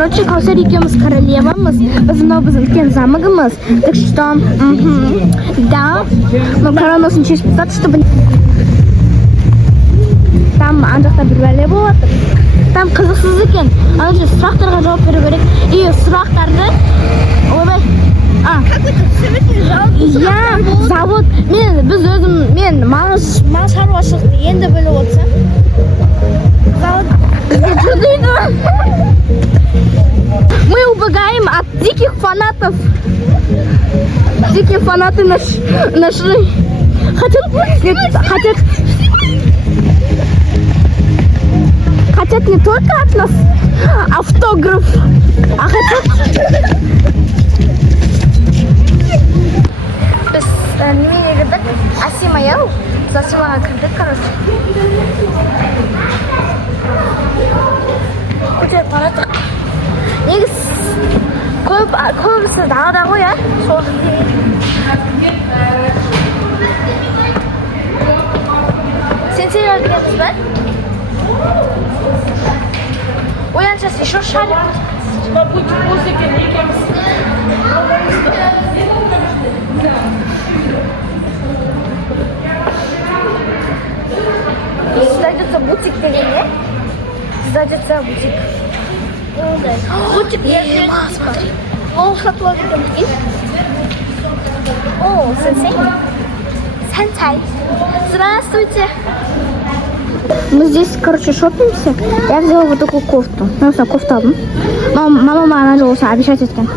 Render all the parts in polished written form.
короче, Каусар екеуміз королевамыз. Біз үлкен замогымыз. Так что, да, но коронасын шешіп тастады, чтобы... Там ана жақта бір бәле болып жатыр. Там қызықсыз екен. Ана жерде сұрақтарға жауап беру керек. И сұрақтарды... Ойбай. Иә, завод. Мен мал шаруашылықты енді біліп отырсам. Завод бізде жүрдейді. Мы убегаем от диких фанатов. Дикие фанаты нашли. Хотят не только от нас автограф, а хотят... Біз немене кірдік? Асима, я? Асимаға кірдік, короче. Көте барадық. Негіз көбісі дағада ғой, ә? Сол. Сен сериал келеміз бе? Оян, сейчас еще шарик. Будет музыка, Сдается бутик деген не? Сдается бутик. Бутик, смотри. Ол сатып алып екен. О, сенсей. Сенсей. Здравствуйте. Мы здесь, короче, шопимся. Я взяла вот такую кофту. Я все, кофту алдым. Мама маған жолса обещать еткен.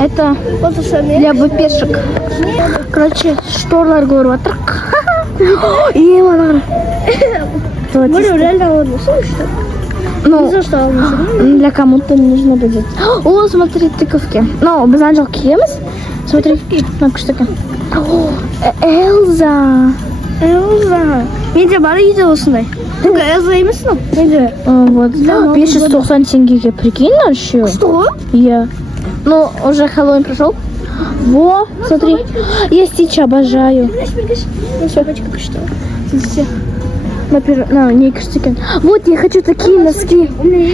Это для выпешек. Короче, шторлар көріп отырық. И мана. Мы реально алмадым, что? Ну, за что алмадым? Для кому-то нужно будет. О, смотри, тыковки. Ну, біз ана жақ киеміз. Смотри, мына күшті екен. Элза. Менде бар үйде осындай. Только Элза емес, ну? Менде. Вот. 590 теңгеге, прикинь, еще. Что? Я. Ну, уже Хэллоуин прошел. Во, смотри. Я Стич обожаю. Ну, собачка что? Все. На, не кштыкен. Вот, я хочу такие носки.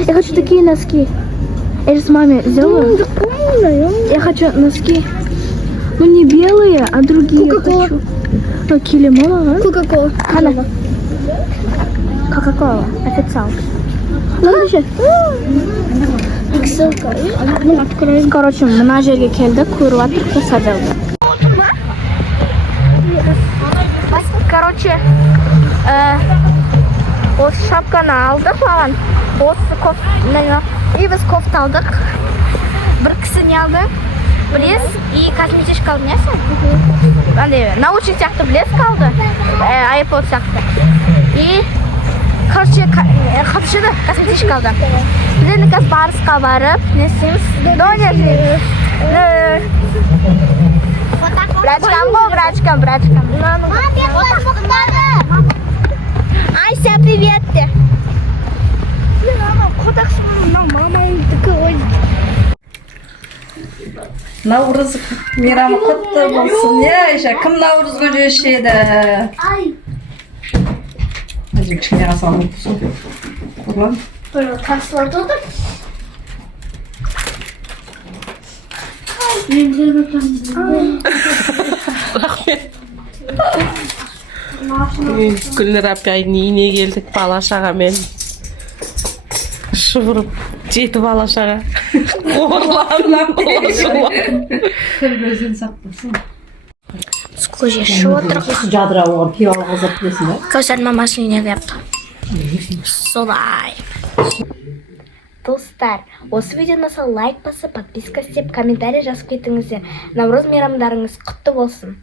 Я хочу такие носки. Я сейчас маме сделаю. Я хочу носки. Ну, не белые, а другие хочу. Ну, килимола, а? Кока-кола. Кока-кола. Официал. Короче, мына жерге келдік, көріп атырық саделді. Короче, осы шапканы алдық маған. Осы кофта, и біз кофта алдық. Бір кісі не алды? Блеск и косметичка алды, не сен? Наушник сияқты блеск алды, iPod сияқты. И, короче, қатышыды косметичка алды. Біз енді қазір барысқа барып, не істейміз? Брачкам ғой, брачкам. Айся, привет те. Наурыз мейрамы құтты болсын. Айша, кім наурыз көжесі еді? Әзір кішкене қасаған болсын. Құрлан. Қасыларды отыр. Рахмет. Гүлнұр апайдың үйіне келдік бала-шағамен. Шұбырып жеті бала-шаға. Орлан. Көзін сақтасын. Сколько еще отырық. Жадыра оған пиво алғызып білесің бе? Көзір мамасының үйіне кепті. Солай. Достар, осы видеоны лайк басып, подписка істеп, комментарий жазып кетіңіздер. Наурыз мейрамдарыңыз құтты болсын.